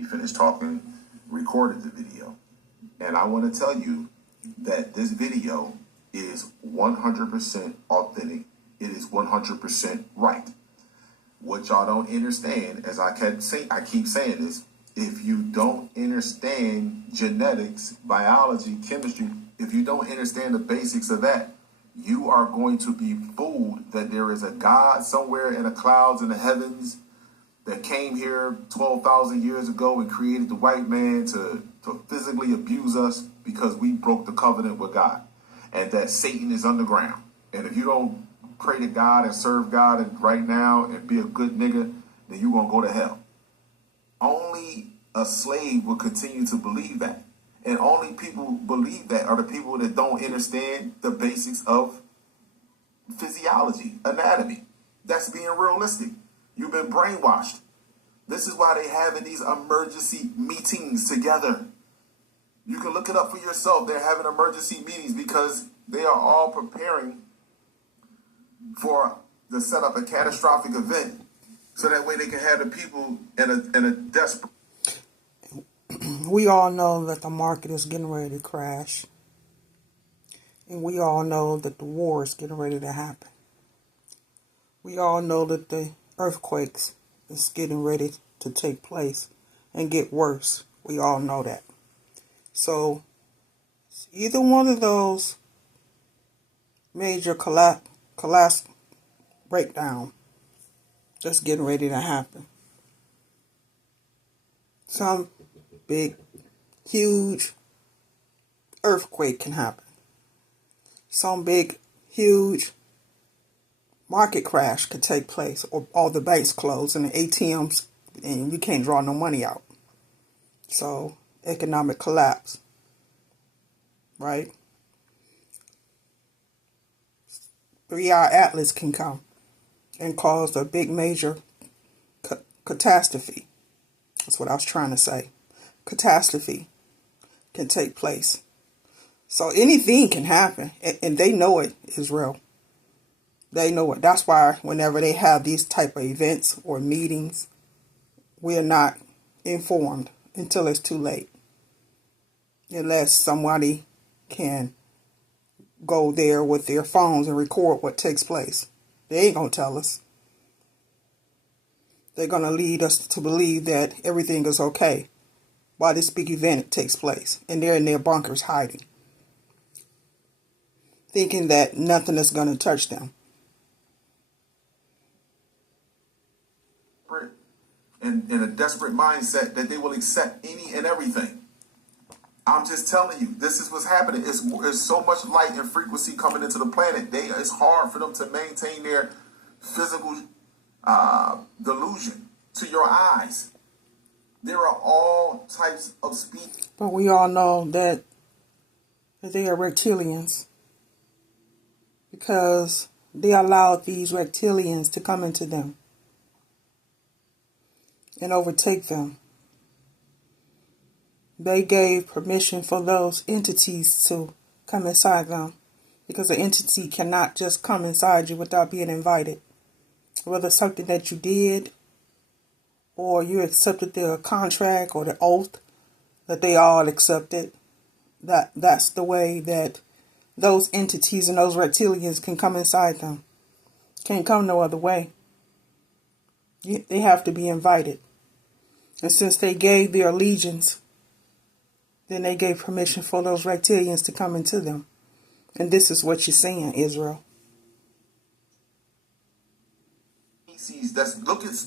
He finished talking, recorded the video. And I want to tell you that this video is 100% authentic. It is 100% right. What y'all don't understand, as I keep saying this, if you don't understand genetics, biology, chemistry, if you don't understand the basics of that, you are going to be fooled that there is a God somewhere in the clouds in the heavens that came here 12,000 years ago and created the white man to physically abuse us because we broke the covenant with God, and that Satan is underground. And if you don't pray to God and serve God and right now and be a good nigga, then you're going to go to hell. Only a slave will continue to believe that. And only people who believe that are the people that don't understand the basics of physiology, anatomy. That's being realistic. You've been brainwashed. This is why they having these emergency meetings together. You can look it up for yourself. They're having emergency meetings because they are all preparing for to set up a catastrophic event, so that way they can have the people in a desperate. We all know that the market is getting ready to crash, and we all know that the war is getting ready to happen. We all know that the earthquakes is getting ready to take place and get worse. We all know that. So either one of those major collapse breakdown that's getting ready to happen. Some big, huge earthquake can happen. Some big, huge market crash could take place, or all the banks close and the ATMs, and you can't draw no money out. So, economic collapse, right? 3-hour Atlas can come and cause a big major catastrophe. That's what I was trying to say. Catastrophe can take place. So anything can happen, and they know it, Israel. They know it. That's why whenever they have these type of events or meetings, we're not informed until it's too late. Unless somebody can go there with their phones and record what takes place. They ain't going to tell us. They're going to lead us to believe that everything is okay while this big event takes place. And they're in their bunkers hiding, thinking that nothing is going to touch them. In a desperate mindset that they will accept any and everything. I'm just telling you, this is what's happening. There's so much light and frequency coming into the planet. It's hard for them to maintain their physical delusion to your eyes. There are all types of species. But we all know that they are reptilians, because they allowed these reptilians to come into them and overtake them. They gave permission for those entities to come inside them, because the entity cannot just come inside you without being invited. Whether something that you did, or you accepted the contract or the oath that they all accepted, that's the way that those entities and those reptilians can come inside them. Can't come no other way. They have to be invited. And since they gave their allegiance, then they gave permission for those reptilians to come into them. And this is what you're saying, Israel.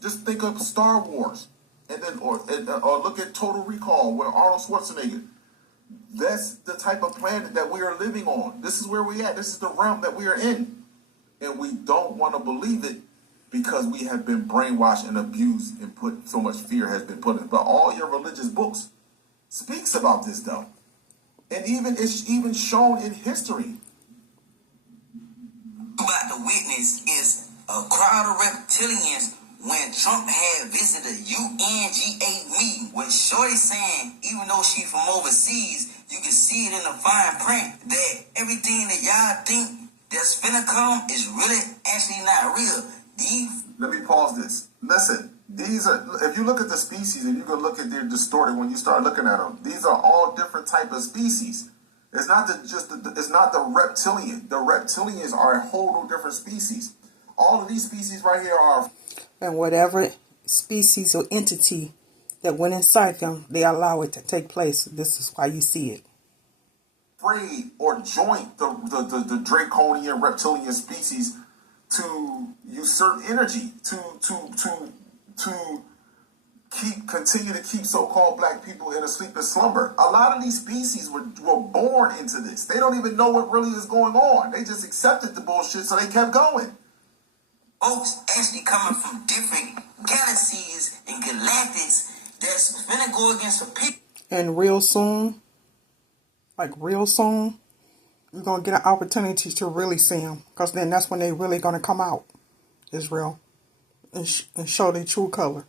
Just think of Star Wars, and then or look at Total Recall, where Arnold Schwarzenegger. That's the type of planet that we are living on. This is where we at. This is the realm that we are in, and we don't want to believe it because we have been brainwashed and abused and put so much fear has been put in. But all your religious books speaks about this though, and it's even shown in history. About to witness is a crowd of reptilians when Trump had visited a UNGA meeting with Shorty saying, even though she's from overseas, you can see it in the fine print that everything that y'all think that's finna come is really actually not real. Let me pause this. Listen, These are, if you look at the species and you can look at their distorted when you start looking at them, these are all different type of species. It's not it's not the reptilian. The reptilians are a whole different species. All of these species right here are. And whatever species or entity that went inside them, they allow it to take place. This is why you see it. Afraid or joint the draconian reptilian species to usurp energy, to continue to keep so-called black people in a sleep and slumber. A lot of these species were born into this. They don't even know what really is going on. They just accepted the bullshit, so they kept going. Folks actually coming from different galaxies and galactics that's finna go against the people. And real soon, you're going to get an opportunity to really see them. Because then that's when they really going to come out, Israel, and show their true color.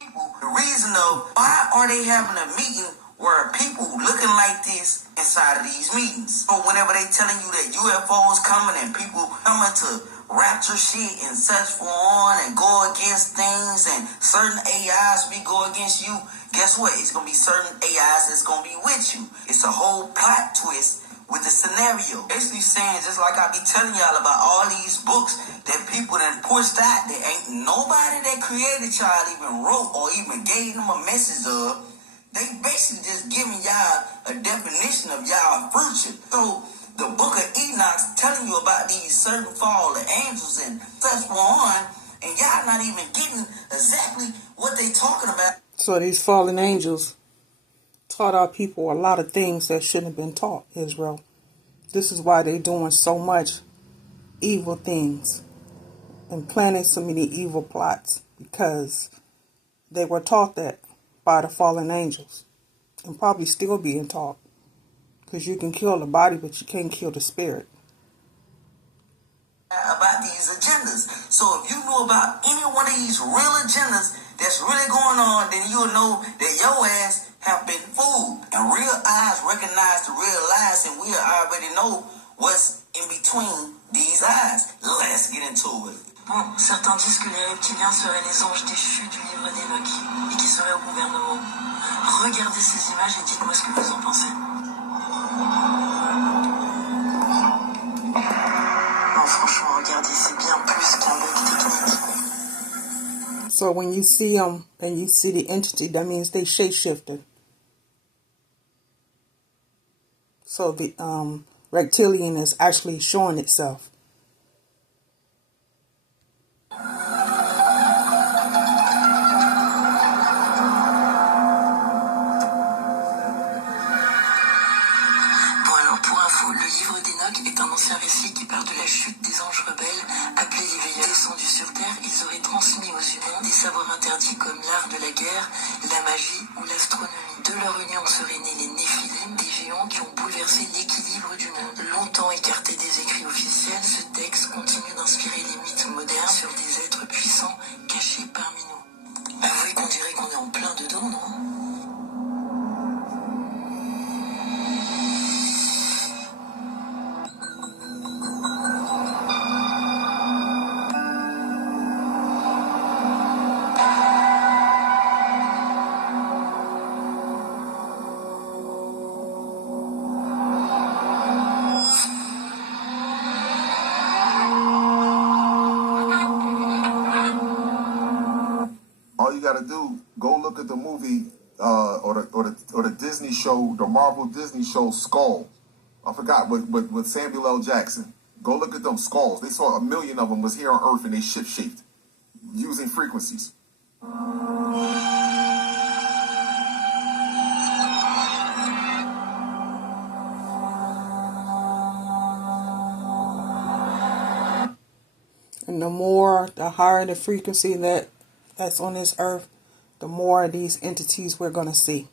The reason of why are they having a meeting where people looking like this inside of these meetings? Or whenever they telling you that UFOs coming and people coming to rapture shit and such for on and go against things and certain AIs be go against you, guess what? It's gonna be certain AIs that's gonna be with you. It's a whole plot twist with the scenario. Basically saying, just like I be telling y'all about all these books that people that pushed out, that ain't nobody that created y'all even wrote or even gave them a message of. They basically just giving y'all a definition of y'all future. So the book of Enoch's telling you about these certain fallen angels and such on, and y'all not even getting exactly what they talking about. So these fallen angels taught our people a lot of things that shouldn't have been taught, Israel. This is why they're doing so much evil things and planning so many evil plots, because they were taught that by the fallen angels and probably still being taught, because you can kill the body but you can't kill the spirit. About these agendas. So if you know about any one of these real agendas that's really going on, then you'll know that your ass have been fooled. And real eyes recognize the real lies, and we already know what's in between these eyes. Let's get into it. Bon, certains disent que les reptiliens seraient les anges déchus du livre d'Enoch et qui seraient au gouvernement. Regardez ces images et dites-moi ce que vous en pensez. Non, franchement, regardez, c'est bien plus qu'un bug technique. So when you see them and you see the entity, that means they shapeshifted. So the reptilian is actually showing itself. Est un ancien récit qui parle de la chute des anges rebelles, appelés les veilleurs. Descendus sur terre, ils auraient transmis aux humains des savoirs interdits comme l'art de la guerre, la magie ou l'astronomie. De leur union seraient nés les Néphilim, des géants qui ont bouleversé l'équilibre du monde. Longtemps écarté des écrits officiels, ce texte continue d'inspirer les mythes modernes sur des êtres puissants cachés parmi nous. Avouez qu'on dirait qu'on est en plein dedans, non ? Gotta do, go look at the movie or the Disney show, the Marvel Disney show Skull. I forgot with Samuel L. Jackson. Go look at them skulls. They saw 1 million of them was here on Earth and they shaped using frequencies. And the higher the frequency that's on this earth, the more of these entities we're going to see.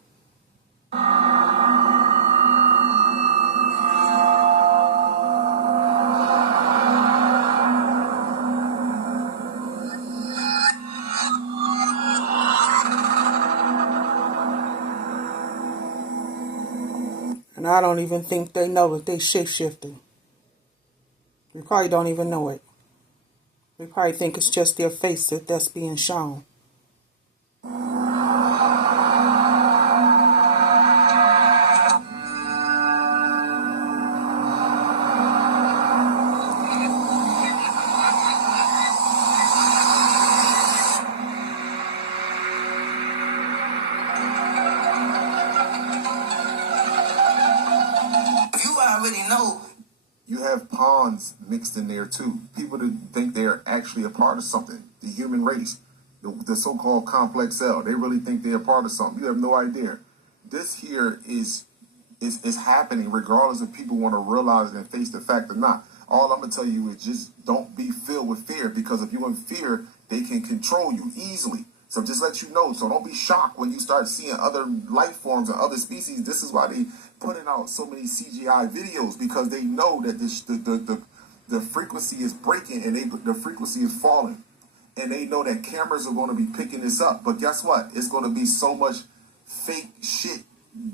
And I don't even think they know that they shapeshifting. We probably don't even know it. We probably think it's just their face that's being shown. pawns mixed in there too. People that think they're actually a part of something. The human race, the so-called complex cell, they really think they're a part of something. You have no idea. This here is happening regardless if people want to realize it and face the fact or not. All I'm going to tell you is just don't be filled with fear, because if you're in fear, they can control you easily. So just let you know. So don't be shocked when you start seeing other life forms and other species. This is why they putting out so many CGI videos, because they know that the frequency is breaking and the frequency is falling. And they know that cameras are going to be picking this up. But guess what? It's going to be so much fake shit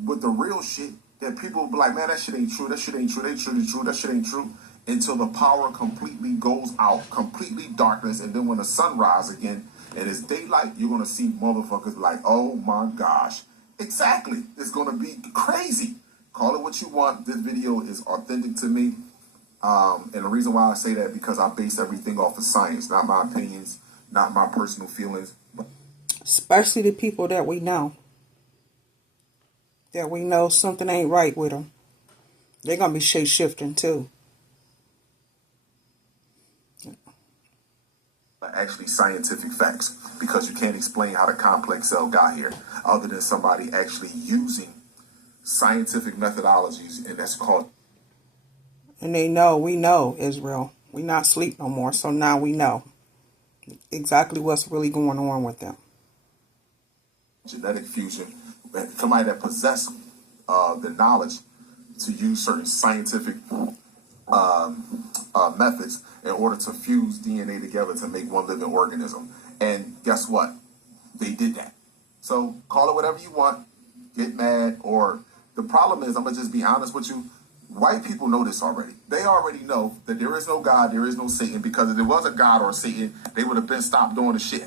with the real shit that people will be like, man, that shit ain't true. That shit ain't true. That shit ain't true. That shit ain't true. Until the power completely goes out, completely darkness. And then when the sun rises again and it's daylight, you're going to see motherfuckers like, oh my gosh. Exactly. It's going to be crazy. Call it what you want. This video is authentic to me. And the reason why I say that, because I base everything off of science, not my opinions, not my personal feelings. Especially the people that we know. That we know something ain't right with them. They're going to be shape-shifting too. Actually scientific facts, because you can't explain how the complex cell got here other than somebody actually using scientific methodologies, and that's called. And they know, we know, Israel. We not sleep no more, so now we know exactly what's really going on with them. Genetic fusion, somebody that possesses the knowledge to use certain scientific methods in order to fuse DNA together to make one living organism. And guess what? They did that. So call it whatever you want, get mad, or the problem is, I'm going to just be honest with you, white people know this already. They already know that there is no God, there is no Satan, because if there was a God or a Satan, they would have been stopped doing the shit.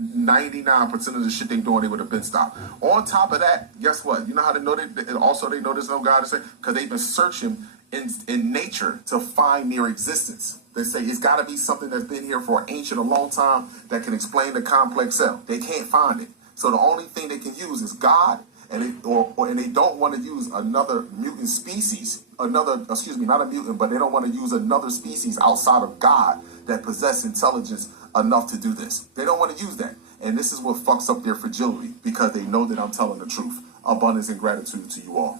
99% of the shit they doing, they would have been stopped. On top of that, guess what? You know how they know that also they know there's no God or Satan? Because they've been searching in nature to find their existence. They say it's got to be something that's been here for ancient, a long time, that can explain the complex cell. They can't find it. So the only thing they can use is God, and they don't want to use another mutant species, not a mutant, but they don't want to use another species outside of God that possess intelligence enough to do this. They don't want to use that. And this is what fucks up their fragility, because they know that I'm telling the truth. Abundance and gratitude to you all.